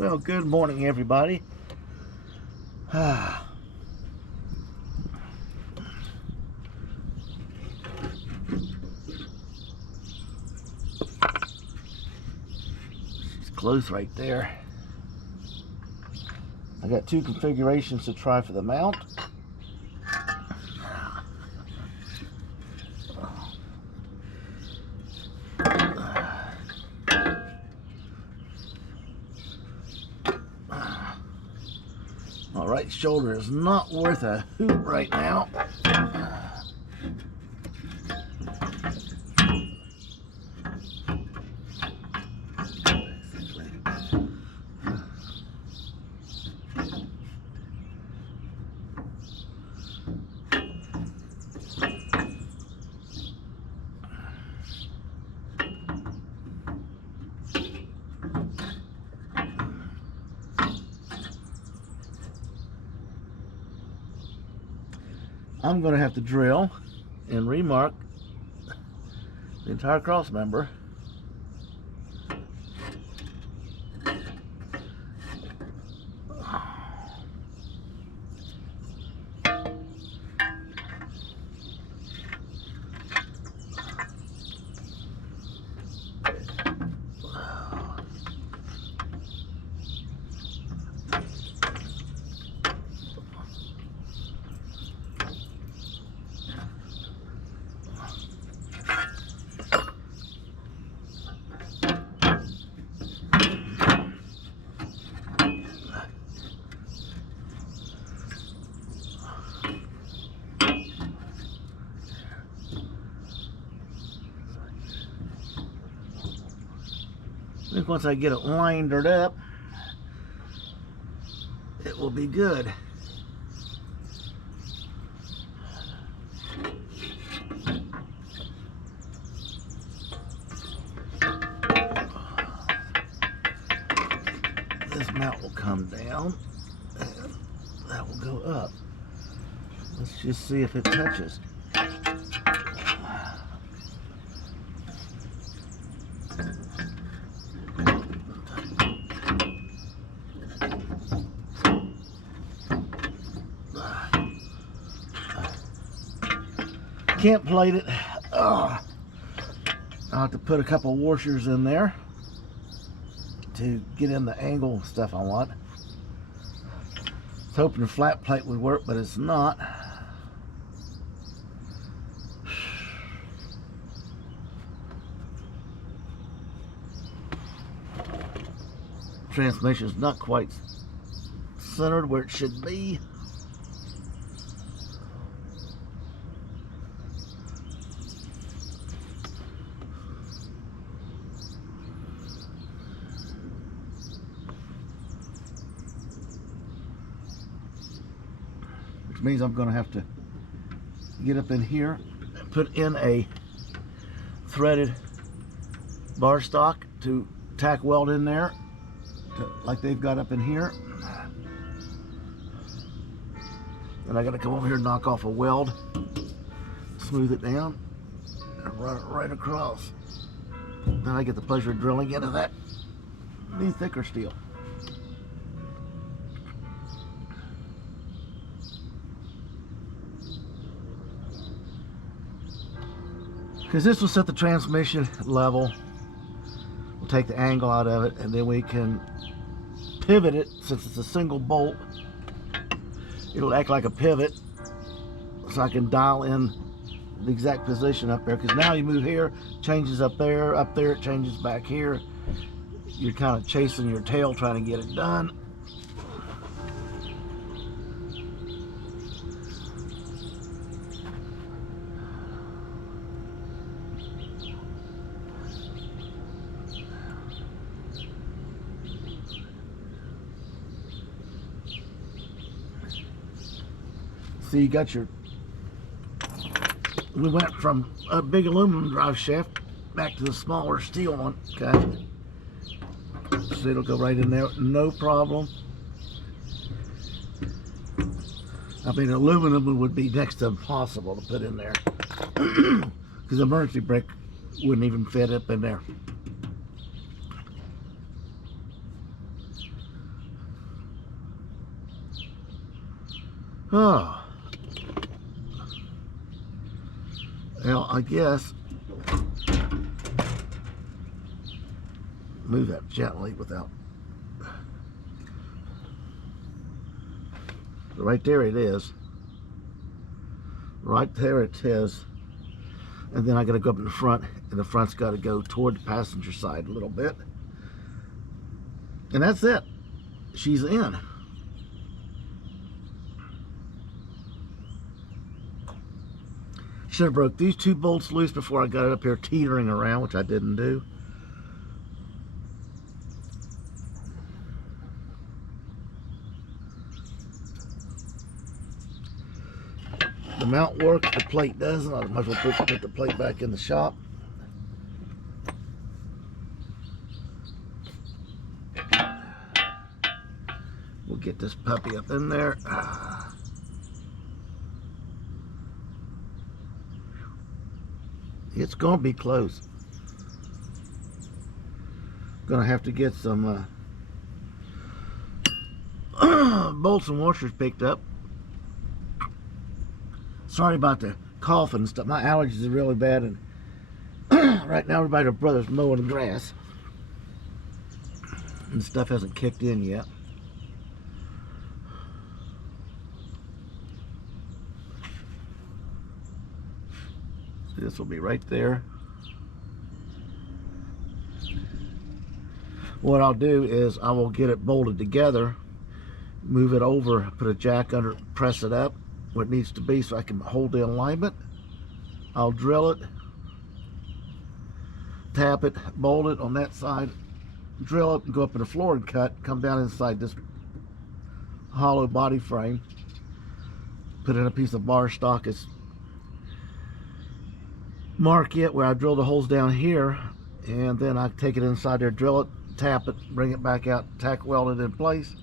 Well, good morning, everybody. She's close right there. I got two configurations to try for the mount. My right shoulder is not worth a hoot right now. I'm going to have to drill and remark the entire cross member. I think once I get it lined up, it will be good. This mount will come down and that will go up. Let's just see if it touches. Can't plate it. I'll have to put a couple washers in there to get in the angle stuff I want. I was hoping a flat plate would work, but it's not. Transmission's not quite centered where it should be. Which means I'm going to have to get up in here and put in a threaded bar stock to tack weld in there, like they've got up in here. Then I got to come over here and knock off a weld, smooth it down, and run it right across. Then I get the pleasure of drilling into that new thicker steel. Because this will set the transmission level, we'll take the angle out of it, and then we can pivot it. Since it's a single bolt, it'll act like a pivot, so I can dial in the exact position up there. Because now you move here, changes up there it changes back here. You're kind of chasing your tail trying to get it done. So you got your, we went from a big aluminum drive shaft back to the smaller steel one, okay? So it'll go right in there, no problem. I mean, aluminum would be next to impossible to put in there because the emergency brake wouldn't even fit up in there. Oh. Well, I guess move that gently without. Right there it is. Right there it is. And then I got to go up in the front, and the front's got to go toward the passenger side a little bit. And that's it. She's in. Should have broke these two bolts loose before I got it up here teetering around, which I didn't do. The mount works, the plate doesn't. I might as well put the plate back in the shop. We'll get this puppy up in there. It's gonna be close. Gonna have to get some bolts and washers picked up. Sorry about the cough and stuff. My allergies are really bad, and right now everybody and brother's mowing the grass, and stuff hasn't kicked in yet. So this will be right there. What I'll do is I will get it bolted together, move it over, put a jack under, press it up where it needs to be so I can hold the alignment. I'll drill it, tap it, bolt it on that side, drill it and go up in the floor and cut, come down inside this hollow body frame, put in a piece of bar stock, is mark it where I drill the holes down here, and then I take it inside there, drill it, tap it, bring it back out, tack weld it in place.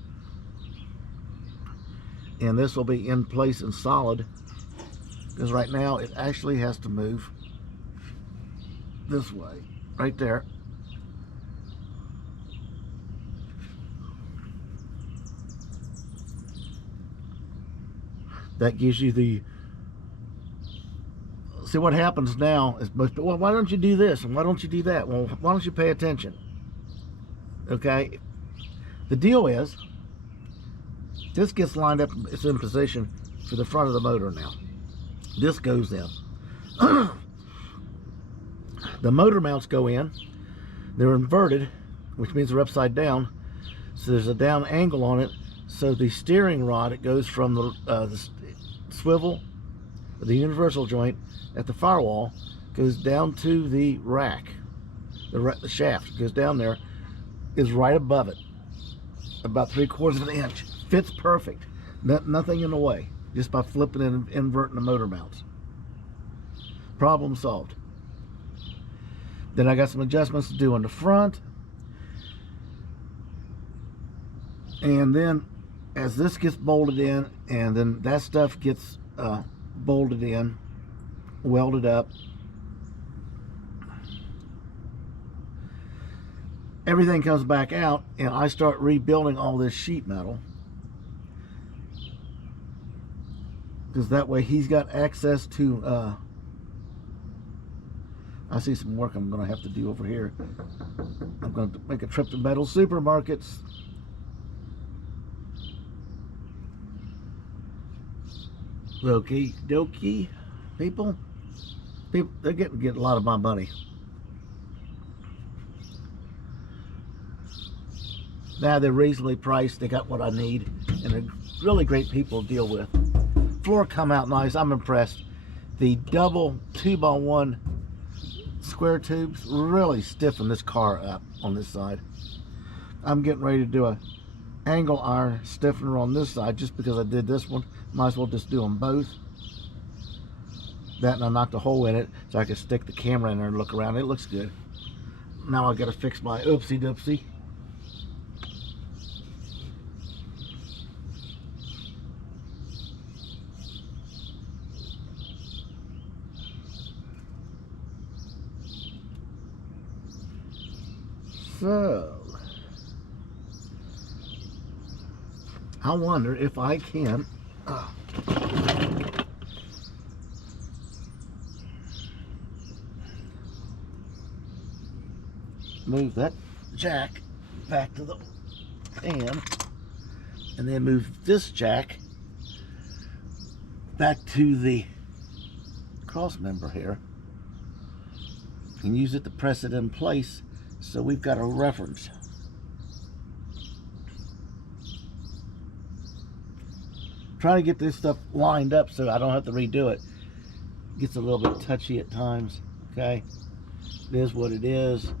And this will be in place and solid, because right now it actually has to move this way, right there. That gives you the, see what happens now is most, well, why don't you do this and why don't you do that? Well, why don't you pay attention? Okay, the deal is this gets lined up, it's in position for the front of the motor now. This goes in. The motor mounts go in. They're inverted, which means they're upside down. So there's a down angle on it. So the steering rod, it goes from the swivel, the universal joint at the firewall, goes down to the rack. The shaft goes down there, is right above it, about 3/4 of an inch. Fits perfect. Nothing in the way, just by flipping and inverting the motor mounts. Problem solved. Then I got some adjustments to do on the front. And then as this gets bolted in, and then that stuff gets bolted in, welded up, everything comes back out, and I start rebuilding all this sheet metal. Because that way he's got access to, I see some work I'm going to have to do over here. I'm going to make a trip to metal supermarkets. Okie dokie, people, they're getting a lot of my money. Now they're reasonably priced, they got what I need, and they're really great people to deal with. Floor come out nice, I'm impressed. The double 2x1 square tubes really stiffen this car up on this side. I'm getting ready to do a angle iron stiffener on this side just because I did this one. Might as well just do them both. That, and I knocked a hole in it so I can stick the camera in there and look around. It looks good. Now I got to fix my oopsie doopsie. So I wonder if I can move that jack back to the pan, and then move this jack back to the cross member here, and use it to press it in place so we've got a reference. Trying to get this stuff lined up so I don't have to redo it. It gets a little bit touchy at times, okay? It is what it is.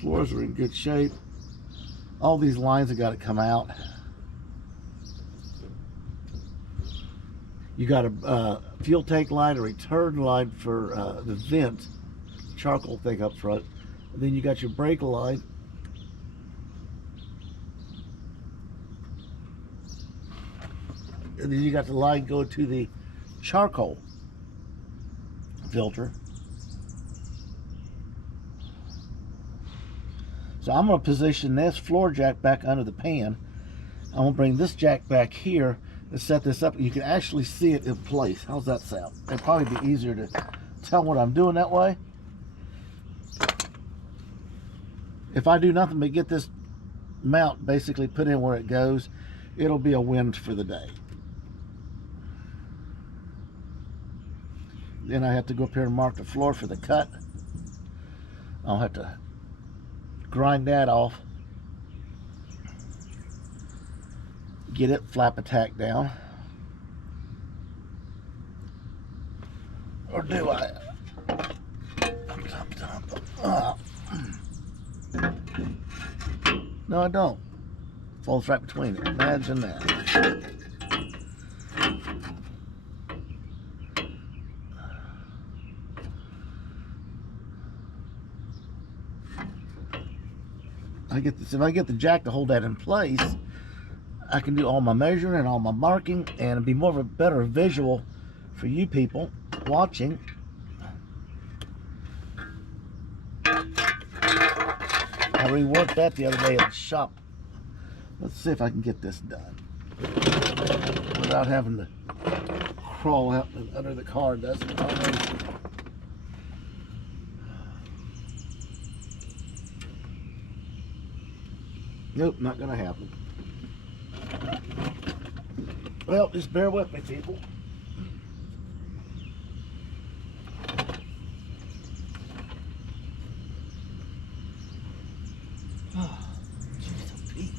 Floors are in good shape. All these lines have got to come out. You got a fuel tank line, a return line for the vent, charcoal thing up front. And then you got your brake line. And then you got the line go to the charcoal filter. So I'm going to position this floor jack back under the pan. I'm going to bring this jack back here and set this up. You can actually see it in place. How's that sound? It'd probably be easier to tell what I'm doing that way. If I do nothing but get this mount basically put in where it goes, it'll be a win for the day. Then I have to go up here and mark the floor for the cut. I'll have to grind that off, get it flap attack down, or do I? No, I don't. Falls right between it. Imagine that. If I get the jack to hold that in place, I can do all my measuring and all my marking, and it'd be more of a better visual for you people watching. I reworked that the other day at the shop. Let's see if I can get this done without having to crawl out under the car. Doesn't it? Nope, not gonna happen. Well, just bear with me, people. Oh, jeez, Pete.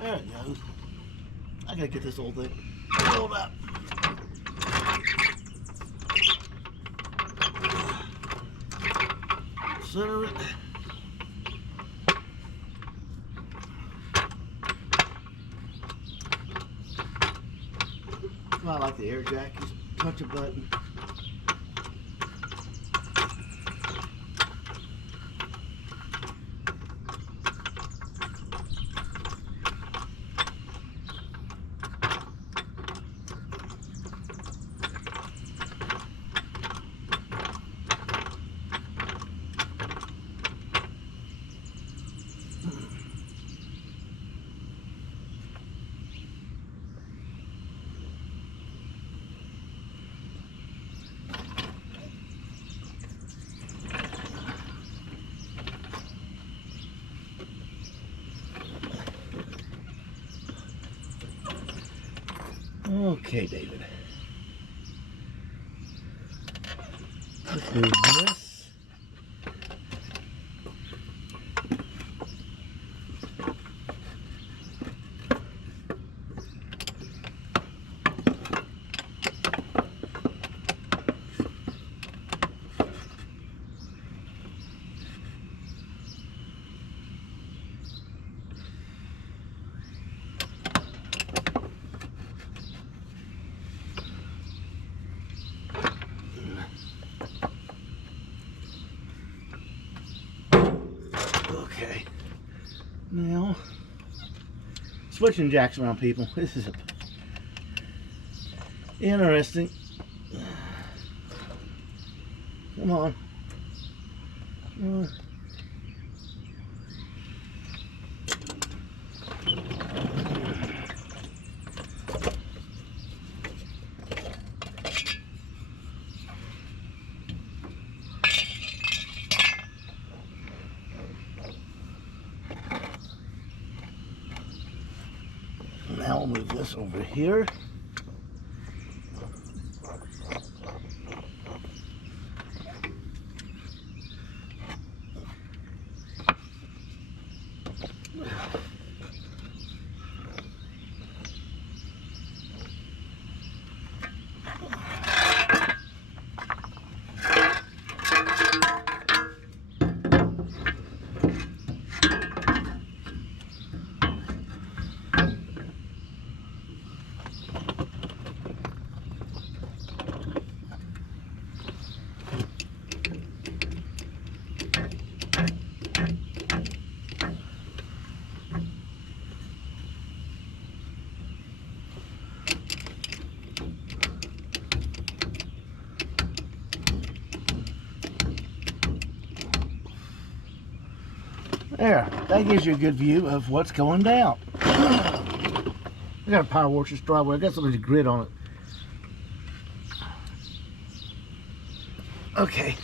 There it goes. I gotta get this old thing pulled up. Center it. I like the air jack. Just touch a button. Okay, David. Let's do this. Switching jacks around, people. This is interesting. Come on. Come on. Now we'll move this over here. There, that gives you a good view of what's going down. I got a power washer's driveway. I got something to grid on it. Okay.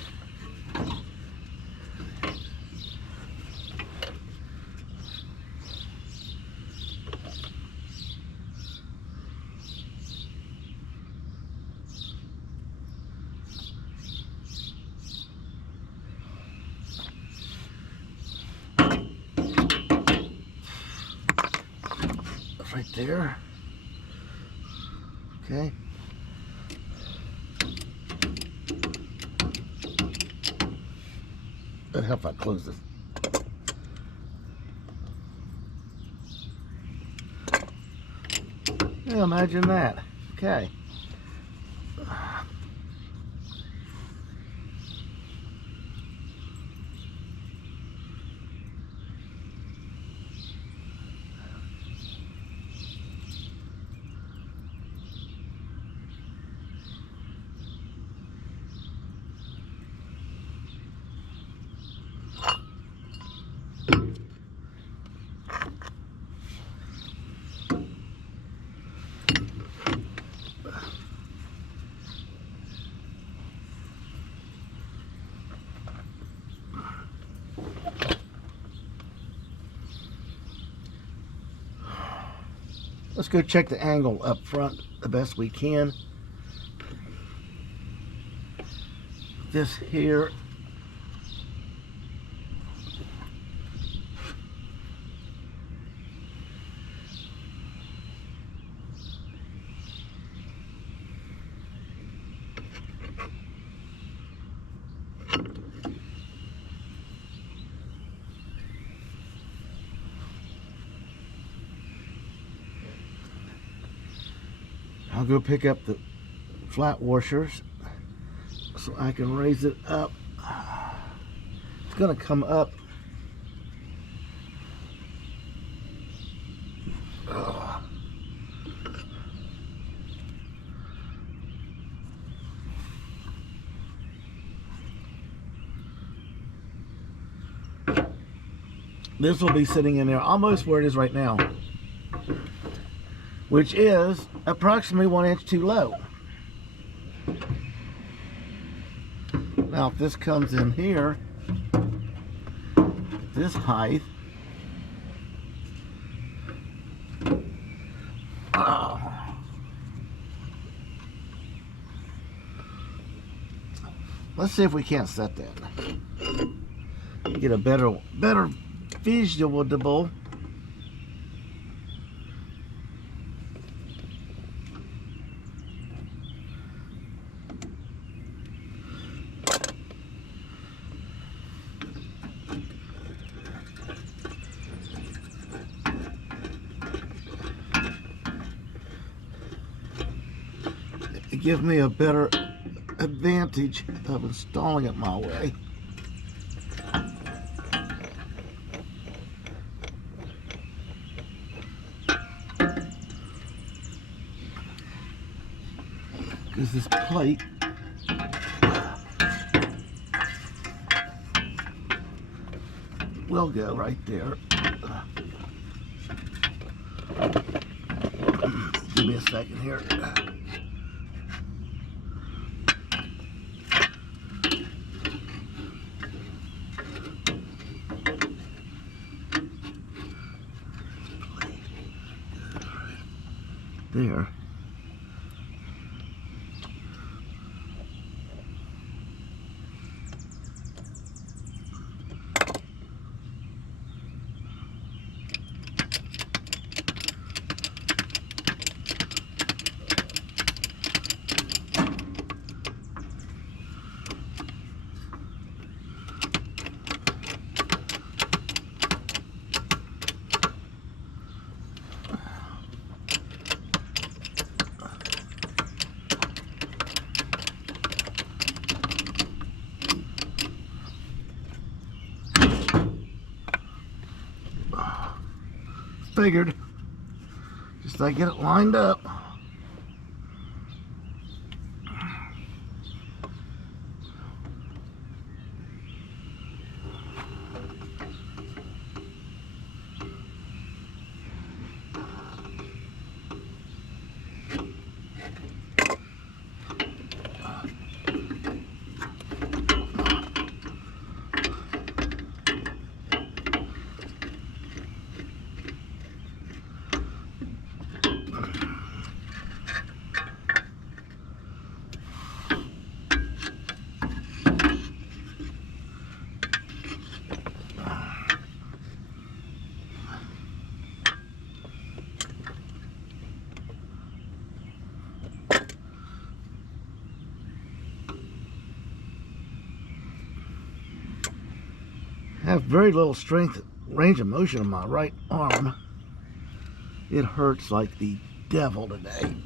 Right there. Okay. That'd help if I close this. Yeah, imagine that. Okay. Let's go check the angle up front the best we can. This here. I'll go pick up the flat washers so I can raise it up. It's gonna come up. This will be sitting in there almost where it is right now, which is approximately 1 inch too low. Now if this comes in here, this height, let's see if we can't set that. Get a better visual. It gives me a better advantage of installing it my way. is this plate. Will go right there. Give me a second here. There. Figured, just so I get it lined up. I have very little strength, range of motion in my right arm. It hurts like the devil today.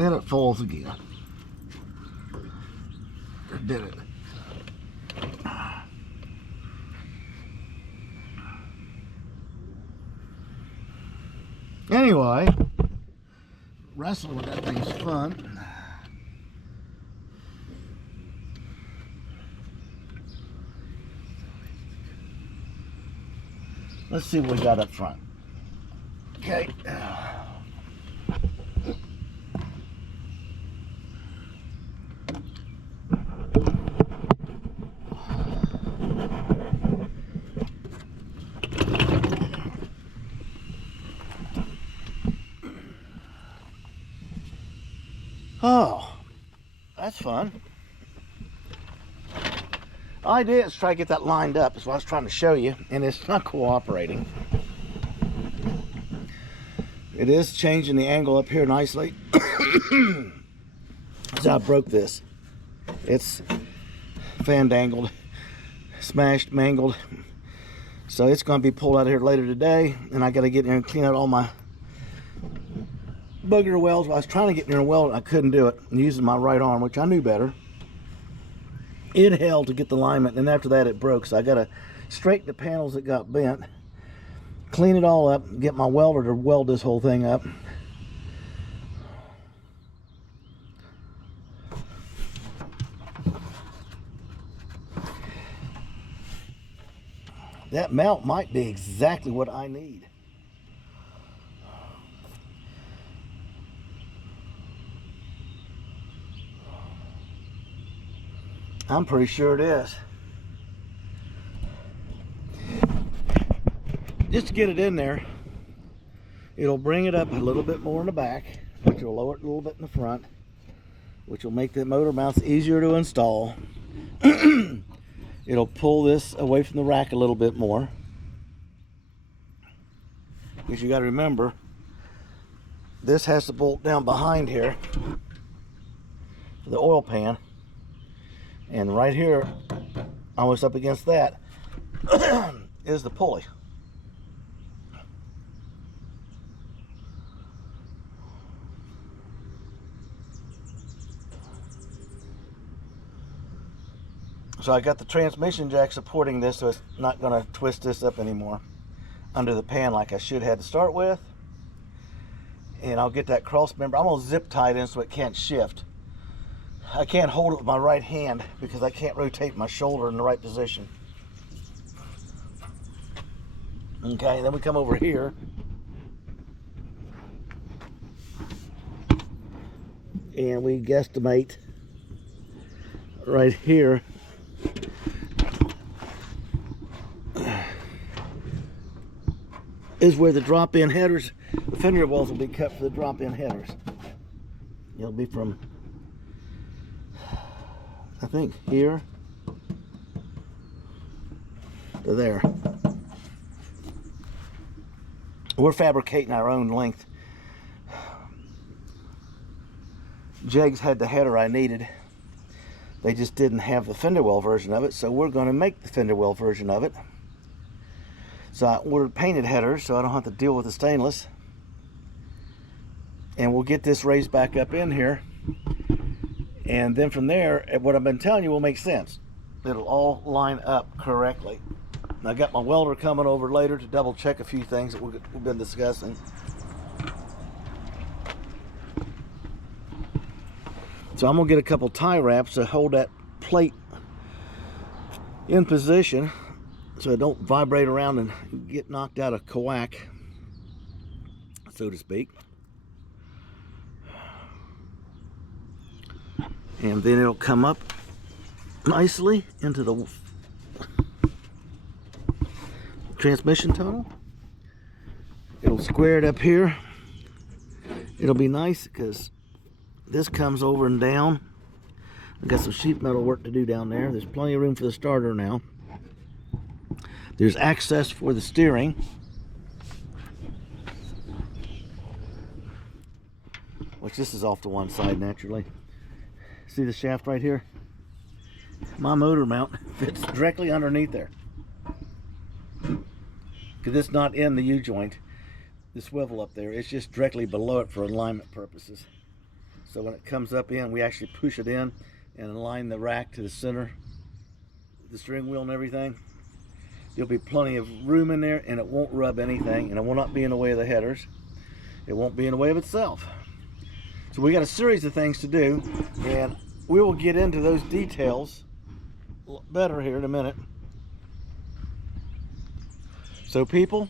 And it falls again. I did it. Anyway, wrestling with that thing's fun. Let's see what we got up front. Okay. Oh, that's fun. The idea is to try to get that lined up, is what I was trying to show you, and it's not cooperating. It is changing the angle up here nicely. So I broke this. It's fandangled, smashed, mangled. So it's going to be pulled out of here later today, and I got to get in there and clean out all my booger welds. I was trying to get in there and weld, and I couldn't do it. I'm using my right arm, which I knew better. It held to get the alignment, and after that it broke. So I got to straighten the panels that got bent, clean it all up, get my welder to weld this whole thing up. That mount might be exactly what I need. I'm pretty sure it is. Just to get it in there, it'll bring it up a little bit more in the back, which will lower it a little bit in the front, which will make the motor mounts easier to install. It'll pull this away from the rack a little bit more. because you got to remember, this has to bolt down behind here for the oil pan, and right here, almost up against that, is the pulley. So I got the transmission jack supporting this, so it's not going to twist this up anymore under the pan like I should have to start with. And I'll get that cross member. I'm going to zip tie it in so it can't shift. I can't hold it with my right hand because I can't rotate my shoulder in the right position. Okay, and then we come over here. And we guesstimate right here is where the drop-in headers, the fender wells will be cut for the drop-in headers. It'll be from, I think, here to there. We're fabricating our own length. Jegs had the header I needed. They just didn't have the fender well version of it, so we're going to make the fender well version of it. So I ordered painted headers so I don't have to deal with the stainless. And we'll get this raised back up in here. And then from there, what I've been telling you will make sense. It'll all line up correctly. And I got my welder coming over later to double check a few things that we've been discussing. So I'm going to get a couple tie wraps to hold that plate in position so it don't vibrate around and get knocked out of coax, so to speak. And then it'll come up nicely into the transmission tunnel. It'll square it up here. It'll be nice because this comes over and down. I've got some sheet metal work to do down there. There's plenty of room for the starter now. There's access for the steering. Which this is off to one side naturally. See the shaft right here? My motor mount fits directly underneath there. Because it's not in the U-joint. The swivel up there, it's just directly below it for alignment purposes. So when it comes up in, we actually push it in and align the rack to the center, the steering wheel and everything. There'll be plenty of room in there, and it won't rub anything, and it will not be in the way of the headers. It won't be in the way of itself. So we got a series of things to do, and we will get into those details better here in a minute. So people,